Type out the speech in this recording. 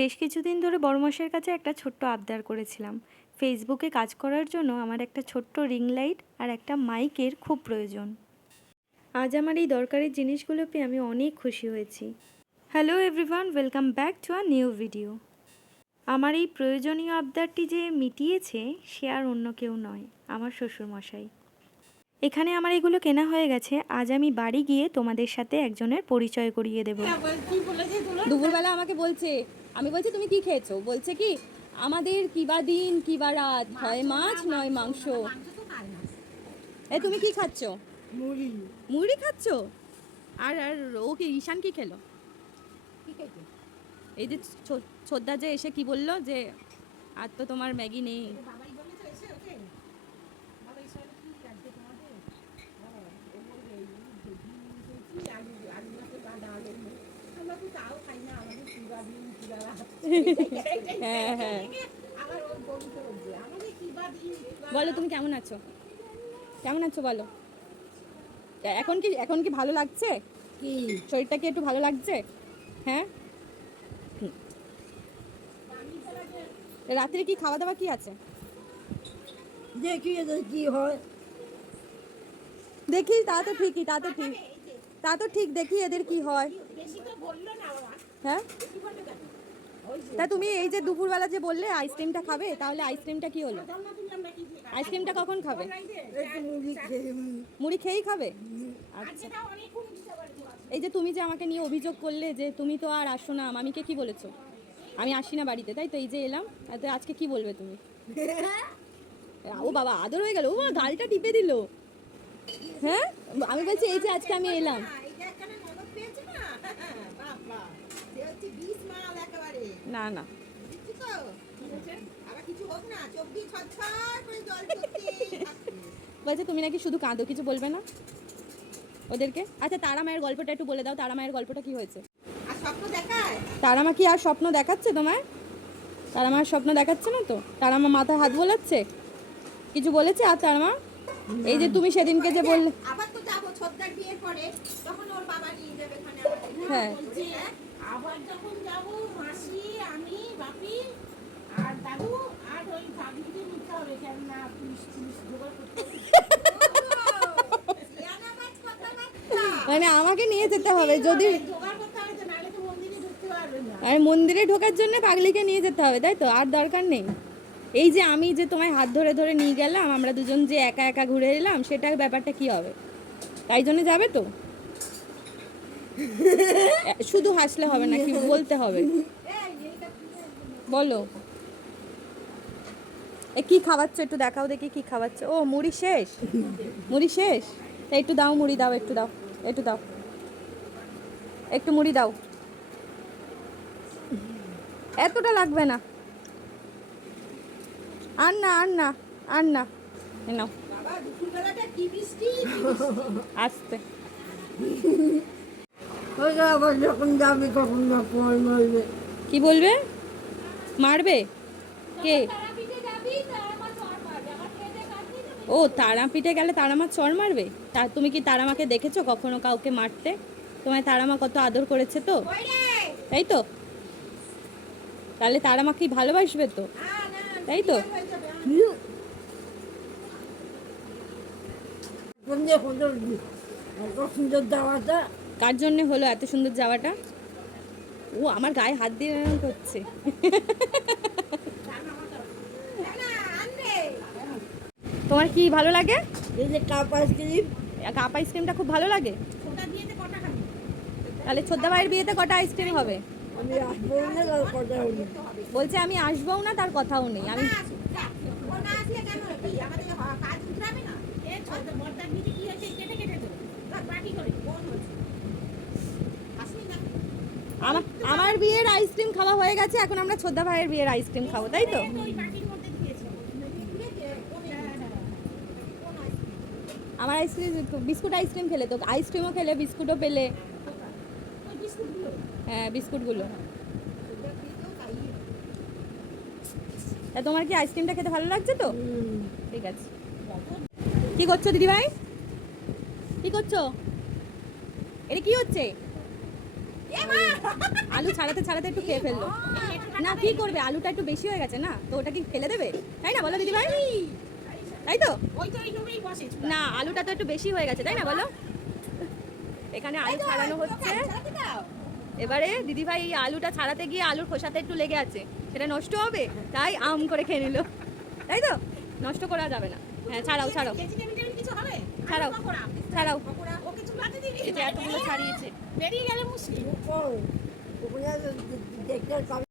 বেশ কিছুদিন ধরে বড়মাসের কাছে একটা ছোট্ট আবদার করেছিলাম। ফেসবুকে কাজ করার জন্য আমার একটা ছোট্ট রিং লাইট আর একটা মাইকের খুব প্রয়োজন। আজ আমার এই দরকারি জিনিসগুলো পেয়ে আমি অনেক খুশি হয়েছি। Hello everyone, welcome back to a new video. আমার এই প্রয়োজনীয় আবদারটি যে মিটিয়েছে সে আর অন্য কেউ নয়, আমার শ্বশুরমশাই। এখানে আমার এগুলো কেনা হয়ে গেছে। আজ আমি বাড়ি গিয়ে তোমাদের সাথে একজনের পরিচয় করিয়ে দেব। দুপুরবেলা আমাকে বলছে, আমি বলছি তুমি কি খেয়েছো? বলছে কি আমাদের কিবা দিন কিবা রাত, হয় মাছ নয় মাংস। তুমি কি খাচ্ছ? মুড়ি। মুড়ি খাচ্ছ? আর আর ও কি ঈশান কি খেলো? এই যে ছোদ্দা যে এসে কি বললো যে আর তো তোমার ম্যাগি নেই। হ্যাঁ হ্যাঁ, বলো তুমি কেমন আছো? কেমন আছো বলো। এখন কি ভালো লাগছে? কি শরীরটা কি একটু ভালো লাগছে? হ্যাঁ। রাত্রে কি খাওয়া দাওয়া কি আছে? দেখি এদের কি হয়। দেখি তা তো ঠিকই, তা তো ঠিক দেখি এদের কি হয়। হ্যাঁ, তা তুমি এই যে দুপুরবেলা যে বললে আইসক্রিমটা খাবে, তাহলে আইসক্রিমটা কি হলো? আইসক্রিমটা কখন খাবে? একটু মুড়ি খেয়ে মুড়ি খেয়েই খাবে? আচ্ছা। এই যে তুমি যে আমাকে নিয়ে অভিযোগ করলে যে তুমি তো আর আসো না, মামিকে কি বলেছো? আমি আসি না বাড়িতে, তাই তো এই যে এলাম, তো আজকে কি বলবে তুমি? ও বাবা, আদর হয়ে গেল, ও বাবা গালটা টিপে দিল। হ্যাঁ, আমি বলছি এই যে আজকে আমি এলাম। না না, বলছে তুমি নাকি শুধু কাঁদো, কিছু বলবে না ওদেরকে? আচ্ছা, তারা মায়ের গল্পটা একটু বলে দাও। তারা মায়ের গল্পটা কি হয়েছে? তারা মা কি আর স্বপ্ন দেখাচ্ছে তোমায়? তারা মার স্বপ্ন দেখাচ্ছে না তো? তারা মা মাথায় হাত বোলাচ্ছে? কিছু বলেছে আর তারা মা? এই যে তুমি সেদিনকে যে বললে আবার তো যাবো ছোটদার বিয়ের পরে, তখন ওর বাবা নিয়ে যাবে এখানে। হ্যাঁ, আবার যখন যাবো মাসি, আমি, বাপি আর দাদু আর ওই ভাবিকে নিতে হবে, কেননা পুলিশ জোগাড় করতে হবে। মানে আমাকে নিয়ে যেতে হবে যদি, জোগাড় করতে হবে, তো নাহলে তো মন্দিরে ঢুকতে পারবে না। আর মন্দিরে ঢোকার জন্য পাগলিকে নিয়ে যেতে হবে, তাই তো? আর দরকার নেই। এই যে আমি যে তোমায় হাত ধরে ধরে নিয়ে গেলাম, আমরা দুজন যে একা একা ঘুরে এলাম, সেটার ব্যাপারটা কি হবে? তাই জন্য যাবে তো? শুধু হাসলে হবে না, কি বলতে হবে বলো। কি খাওয়াচ্ছ একটু দেখাও দেখি, কি খাওয়াচ্ছ? ও মুড়ি শেষ, মুড়ি শেষ। তা একটু দাও, মুড়ি দাও, একটু দাও, একটু দাও, একটু মুড়ি দাও। এতটা লাগবে না, আর না আর না আর না, নাও। বাবা দুপুরবেলাটা কি বৃষ্টি, আসতে ওইটা আবার যখন যাবে তখন না পয় মারবে। কি বলবে? মারবে কে? ও, তারাপীঠে গেলে তারামা চড় মারবে? তা তুমি কি তারামাকে দেখেছো কখনো কাউকে মারতে? তোমায় তারামা কত আদর করেছে তো, তাই তো? তাহলে তারামা কি ভালোবাসবে তো, তাই তো? সুন্দর সুন্দর এত সুন্দর যাওয়াটা। কার জন্য হলো এত সুন্দর যাওয়াটা? ও আমার গায়ে হাত দিয়ে এরকম করছে। তোমার কি ভালো লাগে? এই যে কাপ আইসক্রিম, কাপ আইসক্রিমটা খুব ভালো লাগে। তাহলে ছোদ্দা ভাইয়ের বিয়েতে কটা আইসক্রিম হবে? আমি আসবো না, তার কথা হলো। বলছে আমি আসবও না, তার কথাও নেই। আমি ও না আসলে কেন কি আমাদের কাজ উঠরাবে না? এ ছোট বড়দার বিয়ে কি হয়েছে, কেটে কেটে দেবো তার পার্টি করে কোন হচ্ছে আসলি না। আমার বিয়ের আইসক্রিম খাওয়া হয়ে গেছে, এখন আমরা ছোদ্দা ভাইয়ের বিয়ের আইসক্রিম খাবো, তাই তো? ওই পার্টির মধ্যে দিয়েছে আমার আইসক্রিম, বিস্কুট আইসক্রিম খেলে তো, আইসক্রিমও খেলে বিস্কুটও পেলে। ওই বিস্কুটগুলো হ্যাঁ, বিস্কুটগুলো। তা তোমার কি আইসক্রিমটা খেতে ভালো লাগছে তো? ঠিক আছে। কি করছো দিদিভাই? কি করছো? এটা কি হচ্ছে? আলু ছাড়াতে ছাড়াতে একটু খেয়ে ফেললো। না কি করবে, আলুটা একটু বেশি হয়ে গেছে না, তো ওটা কি ফেলে দেবে, তাই না বলো দিদি ভাই? তাই তো ওই তো এইভাবেই বসে না, আলুটা তো একটু বেশি হয়ে গেছে, তাই না বলো? এখানে আলু ছাড়ানো হচ্ছে। এবারে দিদিভাই এই আলুটা ছাড়াতে গিয়ে আলুর খোসাতে একটু লেগে আছে, সেটা নষ্ট হবে, তাই আম করে খেয়ে নিল, তাই তো? নষ্ট করা যাবে না। হ্যাঁ ছাড়াও ছাড়াও ভেজিটেবিল কিছু হবে ছাড়াও পকোড়া ছাড়াও। পকোড়া ও কিছু বাদে দিবি এই যে এতগুলো ছাড়িয়েছে। বেরিয়ে গেলে মুশকিল ওপরে দেখতে পাবে